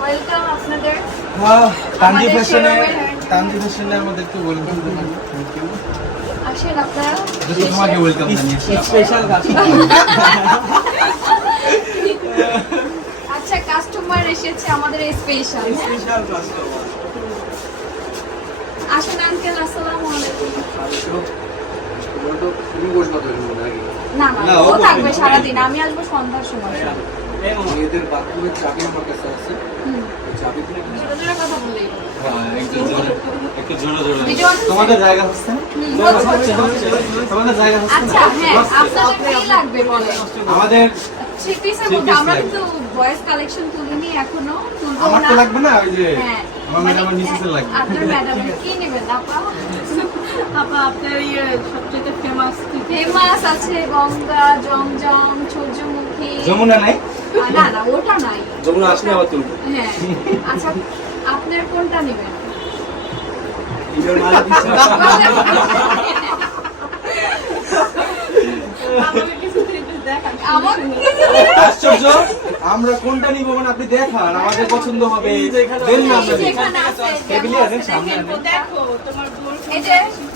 Welcome আপনাদের। হ্যাঁ। তানজি ফ্যাশনে তানজি ফ্যাশনে আমাদের একটু ওয়েলকাম আসেন আপনারা। যেহেতু তোমাকে ওয়েলকাম জানিয়েছি স্পেশাল কাজ আচ্ছা কাস্টমার এসেছে আমাদের স্পেশাল কাস্টমার আসেন আঙ্কেল আসসালামু আলাইকুম। না ও ও থাকবে সারাদিন। আমি আসব সন্ধ্যার সময়। মেয়েদের বাথরুমের চাবি আমার কাছে আছে। চাবি কিনে জোরে জোরে কথা বলি একটু জোরে একটু জোরে জোরে ভিডিও আসছে? তোমাদের জায়গা হচ্ছে না? হুম, হচ্ছে, হচ্ছে। তোমাদের জায়গা হচ্ছে না? আপনাদের কি লাগবে বলেন? আমাদের থ্রি পিসের Three মধ্যে piece আমরা লাগবে। ভয়েস কালেকশন তুলিনি এখনও তুলবো আমার তো লাগবে না ওই যে আমার ম্যাডামের লাগবে। আপনার ম্যাডামের কি নেবেন আপা? আপা আপনার ইয়ে সবচেয়ে ফেমাস ফেমাস আছে গঙ্গা জমজম সূর্যমুখী। যমুনা নাই? না না ওটা নাই। যমুনা আসলে আবার তুলবো। হ্যাঁ আচ্ছা আপনার কোনটা নেবেন? আশ্চর্য! আমরা কোনটা নিব মানে আপনি দেখান আমাদের পছন্দ হবে এই যে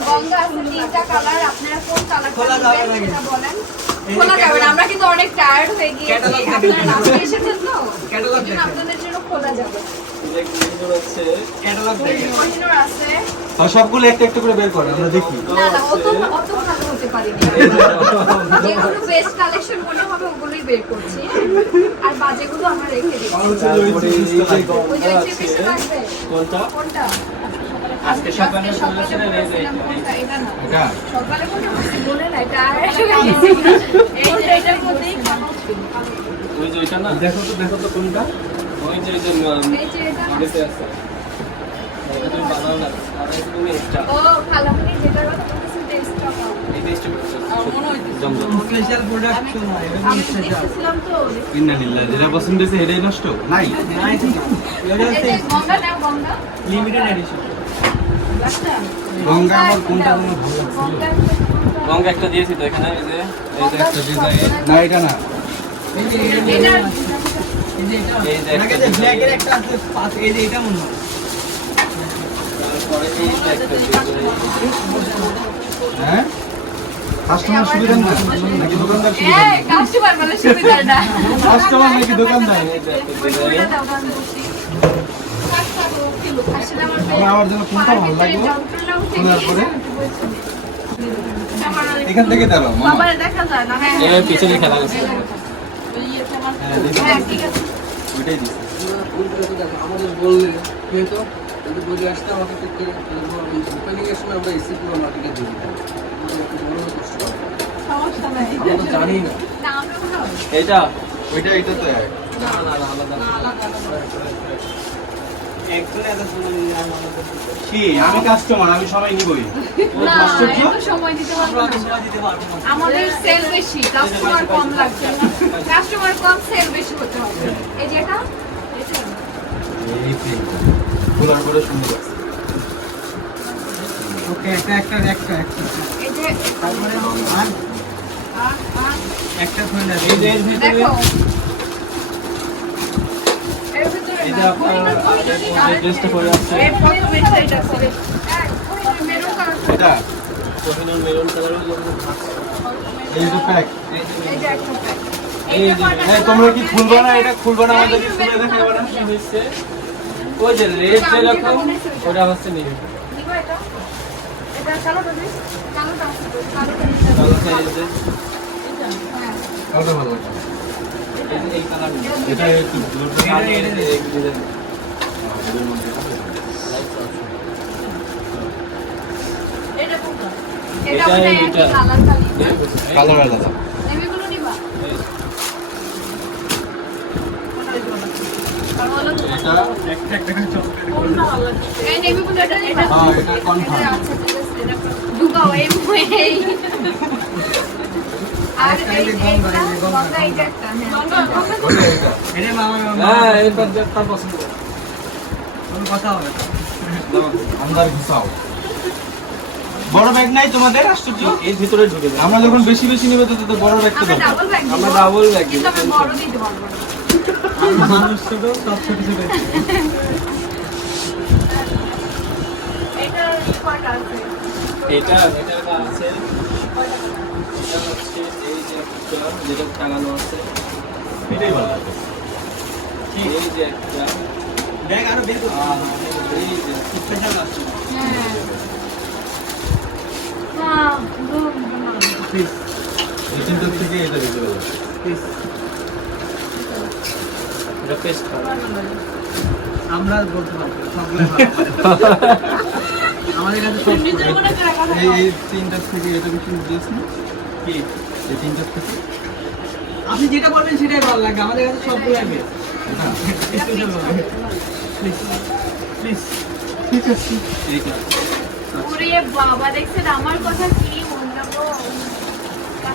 গঙ্গা তিনটা কালার আপনার কোন কালার। বলেন। খোলা যাবে না আমরা কিন্তু অনেক টায়ার্ড হয়ে গিয়েছি। আপনারা দিন। এসেছেন তো? Catalog এই জন্য দেখে। আপনাদের জন্য খোলা যাবে। ক্যাটালগ দেখে কোহিনুর আছে। আর সবগুলো একটা একটা করে বের করেন আমরা দেখি। না না অত অত ভালো হতে পারিনি। যেগুলো বেস্ট কালেকশন মনে হবে ওগুলোই বের করছি। আর বাজেগুলো আমরা রেখে দিচ্ছি। কোনটা? আজকে সকালে বলেছিলেন এই যে না। এটা? এটার মধ্যেই ওই যে ওইটা না? দেখো তো দেখো তো কোনটা। ওই যে যে এই যে এটা আছে। এটা তুমি বানাও না। বানাই তুমি এক্সট্রা ও খালামুনি যেটার কথা বলতেছি টেস্টটা পাও এই টেস্ট করছ আমার হইতেছে জমজম স্পেশাল প্রোডাক্ট তো না এটা স্পেশাল ইন্নালিল্লাহ যেটা পছন্দ হয়েছে এটাই নষ্ট? নাই। নাই এটা গঙ্গা নাও গঙ্গা। লিমিটেড এডিশন গঙ্গা আমার কোনটা যেন ভালো লাগছে? গঙ্গা একটা দিয়েছি তো এখানে এই যে এই যে একটা ডিজাইন না এটা না। এই যে এটা এই যে এটা এই যে নাকি একটা যে ব্ল্যাক এর design। একটা আছে পাঁচ এই যে এটা মনে হয়। তারপরে এই যে একটা ডিজাইন হ্যাঁ? কাস্টমার সুবিধা না নাকি দোকানদার সুবিধা কাস্টমার বলে সুবিধা না কাস্টমার নাকি দোকানদার? আমার জন্য কোনটা ভালো লাগল। শোনার পরে। এখান থেকে দাঁড়াও মামা। দেখা যায় না হ্যাঁ পিছনে খেলা হ্যাঁ ঠিক আছে। ওইটাই আমাদের বললে কে তো যদি বলে আসতে আমাকে ওপেনিং এর সময় আমরা এসি পুরো মার্কেটে দিয়ে দিতাম সমস্যা নাই জানি না হয় এইটা? ওইটা এটা তো না না না আলাদা। না আলাদা আলাদা একজনে এত সুন্দর নিলাম আমাদের কি? আমি কাস্টমার আমি সবাই নিবই। সময় দিতে পারব আমরা না। সময় দিতে পারব না। আমাদের সেল বেশি কাস্টমার কম লাগছে। কাস্টমার কম সেল বেশি হতে হবে। এই যে এটা এটা এই যে খোলার পরে সুন্দর ওকে একটা একটা একটা একটা। এই যে তারপরে আর? আহ, আহ, একটা ফোন এই যে ভিতরে দেখো যে আপনার ড্রেসটা পরে আসছে। এটা এটা? হ্যাঁ, মেরুন এটা কালারের এই যে প্যাক এই যে একটা pack। এই এইটা যে- কয়টা এই তোমরা কি খুলবে না? এটা খুলবে না? আমাদের কি খুলে না কি হয়েছে। ওই যে রেড যেরকম ওটা হচ্ছে এটা? এটা কালোটা হ্যাঁ। ভালো। কালার এই এই মনে হয় আলাদা নেভিগুলো নিবা? বড় ব্যাগ নাই তোমাদের? আশ্চর্য এর ভিতরে ঢুকে যাবে। আমরা যখন বেশি বেশি নেবে তো তো বড় ব্যাগ আমরা ডাবল ব্যাগ আমরা। মানুষ সব ছোট ছোট। আছে। এটা এটা আছে। এটা হচ্ছে এই যে একটা যেটা টাঙানো আছে। এটাই ভালো লাগে। এই যে একটা দেখ আরও বের করতে এই যে স্পেশাল আছে। হ্যাঁ দুম দুম প্লিজ এই তিনটার থেকে এটা বেশি ভালো এটা পেস্ট আমরা বলতে পারব। আমাদের কাছে মনে এই তিনটার থেকে এটা বেশি উদ্দেশ্য কি? এই আপনি যেটা বলবেন সেটাই ভালো লাগে আমাদের কাছে সবগুলো ঠিক আছে। ওরে বাবা দেখছেন আমার কথা কি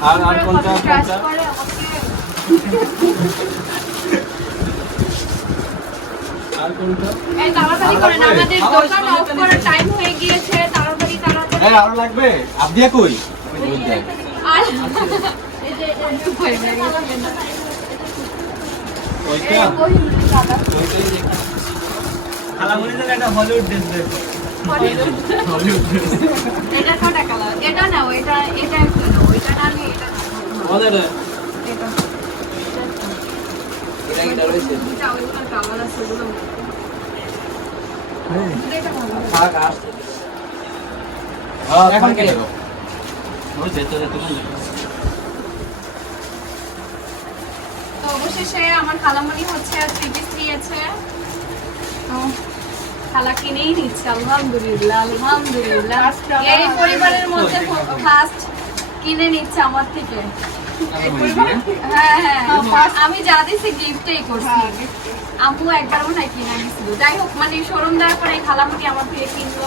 আর- আর কোনটা, কোনটা? আর কোনটা? এই তাড়াতাড়ি করেন আমাদের দোকান অফ করার টাইম হয়ে গিয়েছে তাড়াতাড়ি তাড়াতাড়ি। এই আরও লাগবে? আপনি কই? এখন কি? ওই যেতে যেতে অবশেষে আমার খালামণি হচ্ছে থ্রি পিস নিয়েছে। খালা কিনেই নিচ্ছে আলহামদুলিল্লাহ আলহামদুলিল্লাহ। এই পরিবারের মধ্যে ফার্স্ট কিনে নিচ্ছে আমার থেকে। হ্যাঁ হ্যাঁ। আমি যা দিছি গিফটেই করছি। আম্মু একবার মনে হয় কিনে যাই হোক মানে শোরুম দেওয়ার পরে এই খালামণি আমার থেকে কিনলো।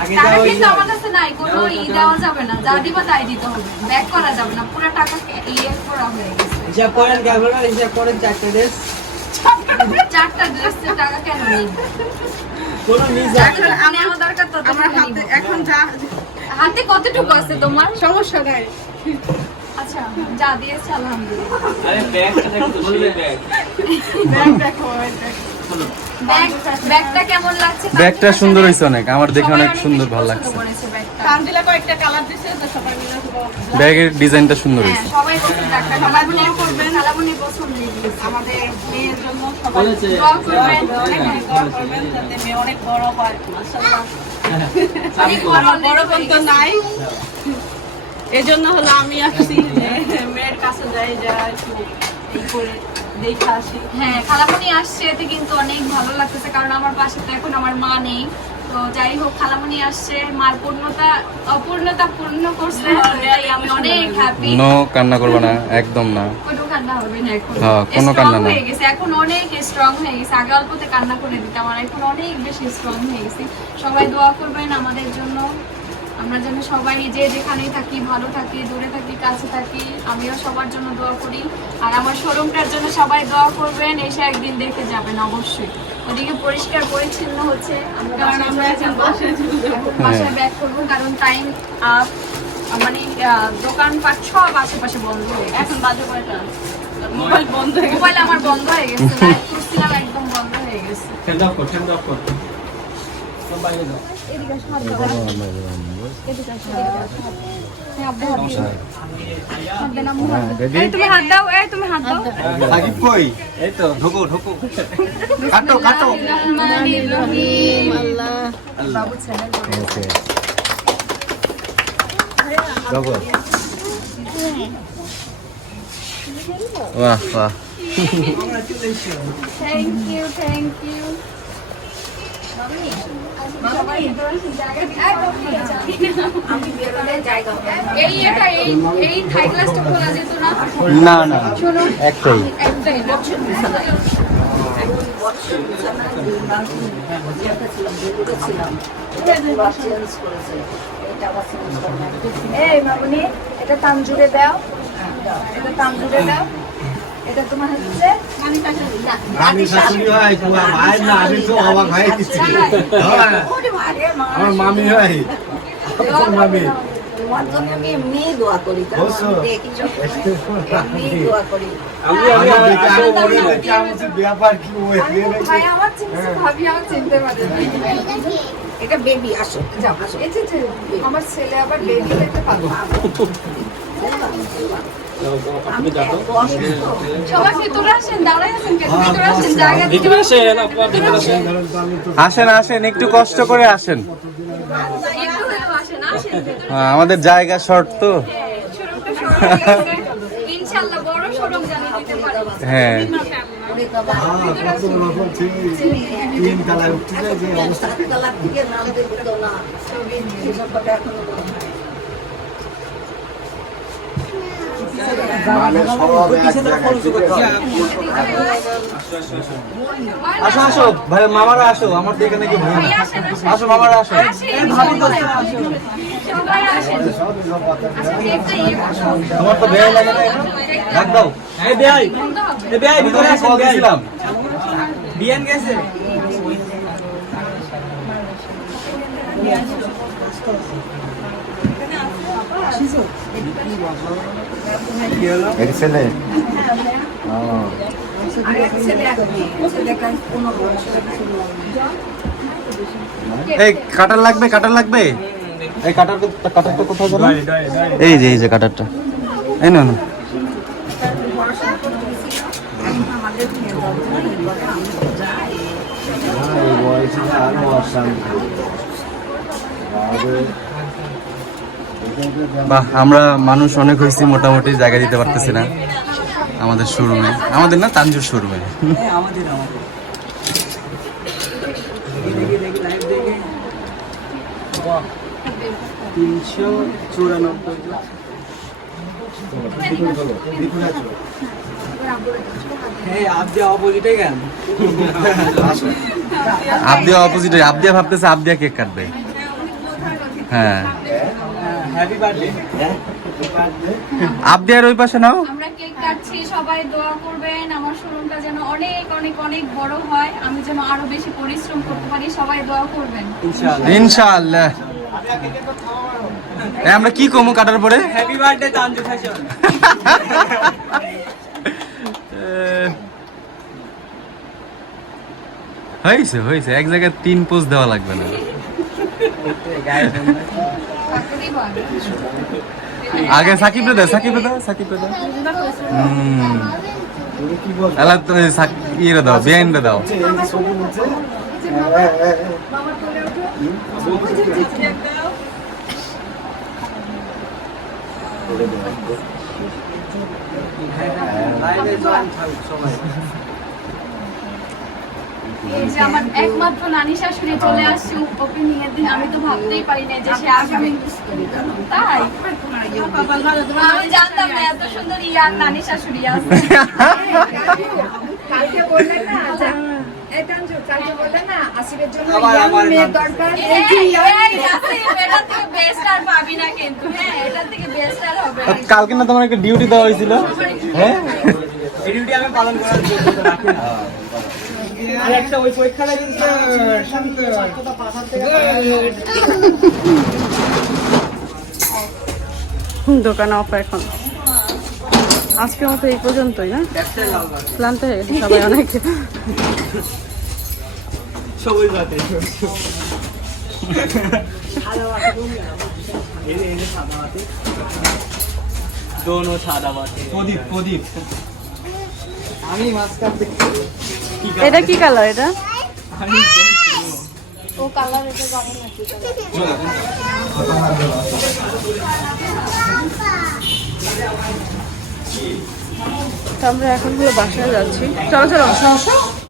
আগে কিন্তু আমার কাছে নাই কোনো ই দেওয়া যাবে না। যা দিবা তাই দিতে হবে। ব্যাক করা যাবে না। পুরো টাকা ইয়ে করা হয়ে গেছে। হিসাব করেন ক্যালকুলেটর হিসাব করেন চারটে ড্রেস চারটা ড্রেসের টাকা কেন নেই? কোনো মিস আমি আমার দরকার তো আমার হাতে এখন যা হাতে কতটুকু আছে তোমার? সমস্যা নাই। আচ্ছা যা দিয়েছে আলহামদুলিল্লাহ। আরে ব্যাগটা দেখো ব্যাগ। ব্যাগ দেখো। ব্যাগ ব্যাগটা কেমন লাগছে? ব্যাগটা সুন্দর হয়েছে অনেক। আমার দেখে অনেক সুন্দর ভালো লাগছে। করেছে কয়েকটা কালার দিছে তো সবাই মিলে ব্যাগের ডিজাইনটা সুন্দর হ্যাঁ হয়েছে। সবাই বলছে ব্যাগটা খালাবুনি করবেন। খালাবুনি পছন্দ হয়েছে আমাদের মেয়ের জন্য সবাই করবেন অনেক দোয়া করবেন যাতে মেয়ে অনেক বড় হয় মাশাআল্লাহ। বড় আমার বড় বোন তো নাই। এজন্য হলো আমি আসছি মেয়ের কাছে যাই যা একটু করে দেখে আসি। হ্যাঁ খালামণি আসছে এতে কিন্তু অনেক ভালো লাগতেছে কারণ আমার পাশে তো এখন আমার মা নেই। তো যাই হোক খালামণি আসছে মার পূর্ণতা অপূর্ণতা পূর্ণ করছে। আমি অনেক হ্যাপি নো কান্না করবে না একদম না। কোনো কান্না হবে না এখন। হ্যাঁ, কোনো কান্না না। হয়ে গেছে এখন অনেক স্ট্রং হয়ে গেছে। আগে অল্পতে কান্না করে দিতাম আর এখন অনেক বেশি স্ট্রং হয়ে গেছে। সবাই দোয়া করবেন আমাদের জন্য। আমরা যেন সবাই যে যেখানেই থাকি ভালো থাকি দূরে থাকি কাছে থাকি আমিও সবার জন্য দোয়া করি। আর আমার শোরুমটার জন্য সবাই দোয়া করবেন এসে একদিন দেখে যাবেন অবশ্যই। ওদিকে পরিষ্কার পরিচ্ছন্ন হচ্ছে। কারণ আমরা এখন বাসায় ব্যাক করব কারণ টাইম আপ মানে আহ, দোকানপাট সব আশেপাশে বন্ধ হয়ে গেছে। এখন বাজে কয়টা? মোবাইল বন্ধ মোবাইল আমার বন্ধ হয়ে গেছে। লাইভ করছিলাম একদম বন্ধ হয়ে গেছে। বাহ বাহ থ্যাংক ইউ থ্যাংক ইউ না? না না একটাই। একটাই এই মামুনি এটা তানজুরে দাও। এটা তানজুরে দাও। এটা তোমার হচ্ছে আমি শাশুড়ি হয় তোমার মায়ের না আমি তো অবাক হয়ে গেছি। আমার মামি হয়। আমার মামি। ব্যাপার কি আমার ভাবি আমার চিনতে পারে। এটা বেবি আসো যাও আসো। আমার ছেলে আবার বেবি দেখতে পাবো আপনি দেখো সবাই ভিতরে আসেন? দাঁড়াই আছেন ভিতরে আসেন জায়গা ভিতরে আসেন আপু ভিতরে আসেন। আসেন। আসেন একটু কষ্ট করে আসেন। একটু হলেও আসেন আসেন ভিতরে। হ্যাঁ, আমাদের জায়গা শর্ট তো। শোরুমটা সরাই গেছে। ইনশাআল্লাহ বড় শোরুম জানি দিতে পারি হ্যাঁ। তিন তলায় উঠতে যায় যে অবস্থা থেকে না এসব কথা এখনও মনে সব এক জায়গায় আসো আসো ভাই মামারা আসো আমার তো এখানে কি ভাই আসো মামারা আসো। ইয়ে তোমার তো বেয়াই লাগে না ডাক দাও। এই বেয়াই এই বেয়াই ভিতরে কল বেয়াই। বিয়ান গেছে। এক ছেলে। এই কাটার লাগবে কাটার লাগবে? এই কাটার কাটারটা কোথায় গেল এই যে এই যে কাটারটা। এই না না আমাদের মেয়ে দরজা এবারে আমি যাই এই বয়সে আরও অশান্তি আরে বাহ আমরা মানুষ অনেক হয়েছি মোটামুটি জায়গা দিতে পারতেছি না আমাদের শোরুমে। আমাদের না তানজুর শোরুমে। তিনশো চুরানব্বই অপোজিটে গেল আবদিয়া অপোজিটে আবদিয়া ভাবতেছে আবদিয়া কেক কাটবে। হ্যাঁ। হ্যাপি বার্থডে আবদিয়ার ওই পাশে নাও। আমরা কেক কাটছি সবাই দোয়া করবেন আমার শোরুমটা যেন অনেক অনেক অনেক বড় হয়। আমি যেন আরও বেশি পরিশ্রম করতে পারি সবাই দোয়া করবেন। ইনশাআল্লাহ। ইনশাআল্লাহ। আমরা কি কমু কাটার পরে? হ্যাপি বার্থডে তানজু ফ্যাশন হয়েছে হয়েছে। এক জায়গায় তিন পোজ দেওয়া লাগবে না। আগে সাকিব দাও সাকিব দাও সাকিব দাও হুম। আলা তো ইয়ে দাও বেআইন দাও। লাইভে জয়েন থাকুক সবাই এই যে আমার একমাত্র নানি শাশুড়ি চলে আসছে ওপেনিং এর দিন। আমি তো ভাবতেই পারি না যে সে আসবে। তাই? আমি জানতাম না এত সুন্দর ইয়ার নানি শাশুড়ি আছে। কালকে বললেন না কালকে বললেন না আসিফের জন্য মেয়ের দরকার। কালকে তোমার একটা ডিউটি দেওয়া হয়েছিল? হ্যাঁ? ডিউটি আমি পালন করার জন্য। আর একটা ওই পরীক্ষাটা কিন্তু দোকান অফ এখন। আজকের মতো এই পর্যন্তই না? ক্লান্ত হয়ে গেছে সবাই অনেক। সবুজ রাতে দোনো সাদা বাতি প্রদীপ প্রদীপ। আমি মাঝখান থেকে কি এটা কি কালার এটা? ও কালার এটা জানি না কি colour। আমরা এখন হলো বাসায় যাচ্ছি। চলো চলো।